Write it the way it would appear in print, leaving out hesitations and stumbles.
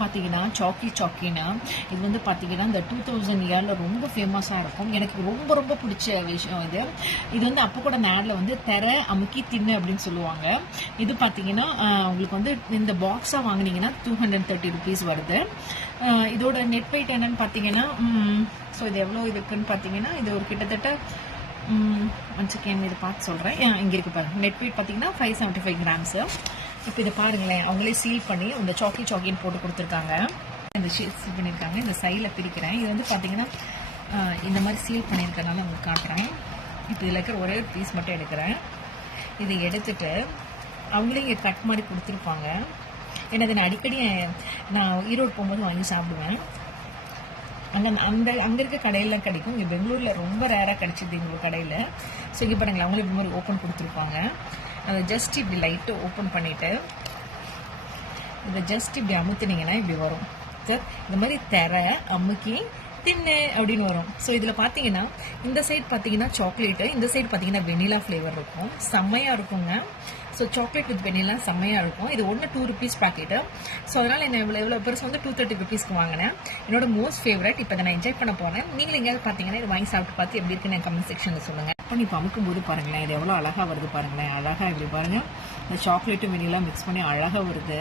பார்த்தீங்கன்னா சாக்கி சாக்கினா இது வந்து பார்த்தீங்கன்னா இந்த 2000 இயரில் ரொம்ப ஃபேமஸாக இருக்கும். எனக்கு ரொம்ப ரொம்ப பிடிச்ச விஷயம் இது வந்து அப்போ கூட நேரில் வந்து தெரை அமுக்கி தின்னு அப்படின்னு சொல்லுவாங்க. இது பார்த்தீங்கன்னா உங்களுக்கு வந்து இந்த பாக்ஸாக வாங்கினீங்கன்னா 230 ருபீஸ் வருது. இதோட நெட் வெயிட் என்னன்னு பார்த்தீங்கன்னா ஸோ இது எவ்வளோ இருக்குன்னு பார்த்தீங்கன்னா இது ஒரு கிட்டத்தட்ட 1 செகண்ட் இது பார்த்து சொல்கிறேன். இங்கே இருக்குது பாருங்கள். நெட் வெயிட் பார்த்தீங்கன்னா 575 கிராம்ஸு. இப்போ இதை பாருங்களேன், அவங்களே சீல் பண்ணி இந்த சாக்கி சாக்கின்னு போட்டு கொடுத்துருக்காங்க. இந்த சீல் பண்ணியிருக்காங்க. இந்த சைடில் பிரிக்கிறேன். இது வந்து பார்த்தீங்கன்னா இந்த மாதிரி சீல் பண்ணியிருக்கனால உங்களுக்கு காட்டுறேன். இப்போ இதில் இருக்கிற ஒரே ஒரு பீஸ் மட்டும் எடுக்கிறேன். இதை எடுத்துட்டு அவங்களே இங்கே கட் மாதிரி கொடுத்துருப்பாங்க. ஏன்னா அதை நான் அடிக்கடி நான் ஈரோடு போகும்போது வாங்கி சாப்பிடுவேன். அங்கே இருக்க கடையில் கிடைக்கும். இங்கே பெங்களூரில் ரொம்ப ரேராக கிடைச்சிது எங்கள் கடையில். ஸோ இங்கே பாருங்களேன், அவங்களே இந்த மாதிரி ஓப்பன் கொடுத்துருப்பாங்க. அதை ஜஸ்ட் இப்படி லைட்டு ஓப்பன் பண்ணிவிட்டு இதை ஜஸ்ட் இப்படி அமுத்துனீங்கன்னா இப்படி வரும் சார். இந்த மாதிரி தெரை அமுக்கி தின்னு அப்படின்னு வரும். ஸோ இதில் பார்த்தீங்கன்னா இந்த சைடு பார்த்தீங்கன்னா சாக்லேட்டு, இந்த சைடு பார்த்தீங்கன்னா வெனிலா ஃப்ளேவர் இருக்கும். செம்மையாக இருக்குங்க. ஸோ சாக்லேட் வித் வெனிலா செம்மையாக இருக்கும். இது ஒன்று 2 ருபீஸ் பேக்கெட்டு. ஸோ அதனால் என்ன இவ்வளோ பெருசு வந்து 230 ருபீஸ்க்கு வாங்கினேன். என்னோட மோஸ்ட் ஃபேவரட். இப்போ நான் என்ஜாய் பண்ண போனேன். நீங்கள் எங்கேயாவது பார்த்தீங்கன்னா இது வாங்கி சாப்பிட்டு பார்த்து எப்படி இருக்குன்னு கமெண்ட் செக்ஷனில் சொல்லுங்கள். இப்போ இப்போ அமுக்கும்போது பாருங்களேன், இது எவ்வளோ அழகாக வருது பாருங்களேன். அழகாக இப்படி பாருங்கள், இந்த சாக்லேட்டும் வெனிலா மிக்ஸ் பண்ணி அழகாக வருது.